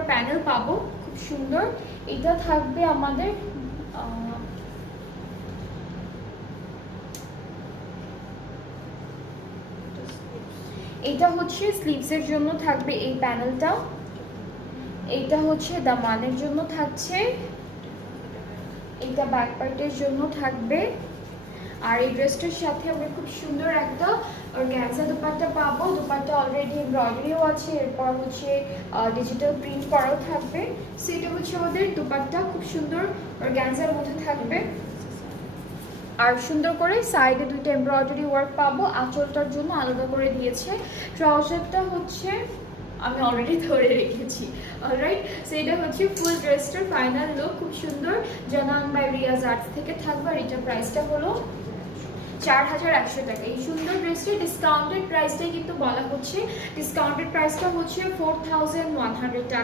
আমরা প্যানেল পাবো খুব সুন্দর। এটা থাকবে আমাদের এটা হচ্ছে স্লিভসের জন্য থাকবে এই প্যানেলটা, এইটা হচ্ছে দামানের জন্য থাকছে, এটা ব্যাক পার্টের জন্য থাকবে। আর এই ড্রেসটার সাথে আমরা খুব সুন্দর একটা অর্গানজা দুপাট্টা পাবো। দুপাট্টা অলরেডি এমব্রয়ডারিও আছে, এরপর হচ্ছে ডিজিটাল প্রিন্ট করাও থাকবে। সেটা হচ্ছে আমাদের দুপাট্টা, খুব সুন্দর অর্গানজার মধ্যে থাকবে। আর সুন্দর করে সাইডে দুইটা এমব্রয়ডারি ওয়ার্ক পাবো। আঁচলটার জন্য আলাদা করে দিয়েছে। ট্রাউজারটা হচ্ছে আমি অলরেডি ধরে রেখেছি। অলরাইট, সো এটা হচ্ছে ফুল ড্রেসটার ফাইনাল লুক, খুব সুন্দর। জানান বাই রিয়াজ আর্টস থেকে থাকবে। আর এটার প্রাইসটা হলো 4100 টাকা। এই সুন্দর ড্রেসটি ডিসকাউন্টেড প্রাইসটাই কিন্তু বলা হচ্ছে। ডিসকাউন্টেড প্রাইসটা হচ্ছে 4100 টাকা।